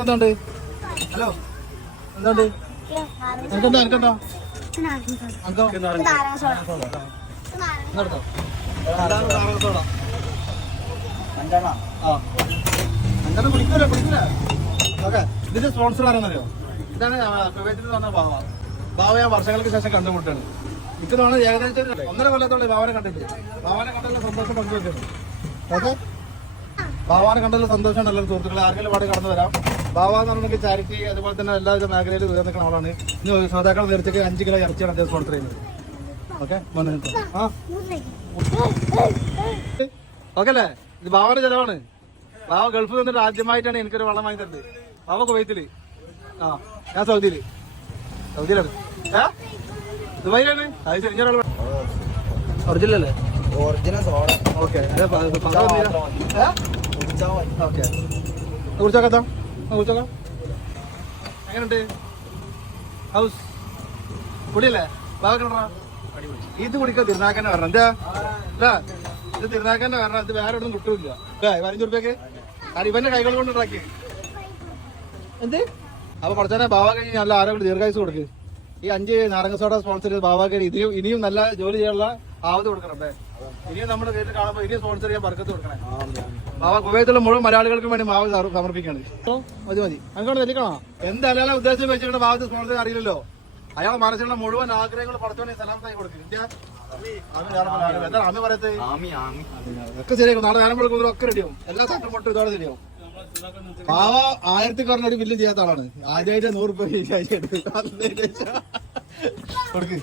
എന്തുണ്ട്? ഹലോ, എന്തുണ്ട്? എനിക്കെന്താ എനിക്കെന്താ അങ്കോ അഞ്ചെണ്ണം കുടിക്കൂല കുടിക്കൂല. ഓക്കെ, ഇതിന്റെ സ്പോൺസർ ആരെന്നറിയോ? ഇതാണ് കുവൈറ്റിൽ വന്ന ബാവ. ബാവ ഞാൻ വർഷങ്ങൾക്ക് ശേഷം കണ്ടുമുട്ടാണ്. എനിക്ക് തോന്നുന്നത് ഏകദേശം 1.5 കൊല്ലത്തോളം ബാവനെ കണ്ടിട്ട്. ബാവനെ കണ്ടുള്ള സന്തോഷം പങ്കുവെക്കുന്നു. ഓക്കെ, ബാവാനെ കണ്ടുള്ള സന്തോഷം നല്ലൊരു സുഹൃത്തുക്കളെ. ആർക്കെങ്കിലും പാട് കടന്നു വരാം. ബാവ എന്ന് പറഞ്ഞെങ്കിൽ ചാരിറ്റി അതുപോലെ തന്നെ എല്ലാവിധ മേഖലയിലും ഉയർന്നിക്കുന്ന ആളാണ്. ഇനി ശ്രോതാക്കൾ നേരത്തേക്ക് 5 കിലോ ഇറച്ചിയാണ് അദ്ദേഹം സ്പോൺസർ ചെയ്യുന്നത്. ഓക്കെ, ഓക്കെ അല്ലേ? ഇത് ബാവന്റെ ചെലവാണ്. ബാവ ഗൾഫിൽ വന്നിട്ട് ആദ്യമായിട്ടാണ് എനിക്കൊരു വള്ളം വാങ്ങി തരുന്നത്. ബാവ കുവൈത്തില്, ഞാൻ സൗദിയിലാണ്. ദുബായിലാണ്. അത് ശരി, ഒറിജിനൽ അല്ലേ? ഓക്കെ, കുടിച്ചോക്കാം കുടിച്ചോക്കാം. എങ്ങനെയുണ്ട് ഹൗസ്? കുടിയല്ലേ? ബാവ ഇത് കുടിക്കാൻ തിരുനാക്കന്നെ വരണം. എന്താ ഇത് തിരുനാക്കന്നെ വരണം. ഇത് വേറെ ഒന്നും കിട്ടൂല. 15 റുപ്യക്ക് ഇവന്റെ കൈകൾ കൊണ്ട് ഉണ്ടാക്കി. എന്ത് അപ്പൊ പഠിച്ചാൽ ബാവ കഴിഞ്ഞ് നല്ല ആരോഗ്യം ദീർഘായുസ് കൊടുക്ക്. ഈ 5 നാരങ്ങ സോഡ സ്പോൺസർ ചെയ്ത് ബാവ കഴിഞ്ഞ് ഇനിയും നല്ല ജോലി ചെയ്യാനുള്ള ആവത് കൊടുക്കണം. ഇനിയും നമ്മുടെ വീട്ടിൽ കാണുമ്പോൾ ഇനിയും സ്പോൺസർ ചെയ്യാൻ ബർക്കത്ത് കൊടുക്കണേ. ബാവ കുവൈത്തിലുള്ള മുഴുവൻ മലയാളികൾക്കും വേണ്ടി മാവ് സമർപ്പിക്കാണ്. മതി മതി അങ്ങോട്ട് നെല്ലിക്കണോ? എന്തായാലും ഉദ്ദേശം വെച്ചിട്ട് ബാവത്ത് സ്പോൺസർ അറിയില്ലല്ലോ. അയാളെ മനസ്സിലുള്ള മുഴുവൻ ആഗ്രഹങ്ങൾ പഠിച്ചോണ്ട് സലാമത്തായി കൊടുക്കും. എന്താ ആമി പറയത്ത്? ഒക്കെ ശരിയാക്കും. നാളെ നേരം കൊടുക്കുമ്പോൾ ഒക്കെ റെഡിയാവും. എല്ലാ തട്ടും പൊട്ടും ഇതോടെ ശരിയാവും. ബാവ 1000 കുറഞ്ഞൊരു ബില്ലും ചെയ്യാത്ത ആളാണ്. ആദ്യമായിട്ട് 100 രൂപ കൊടുക്ക്.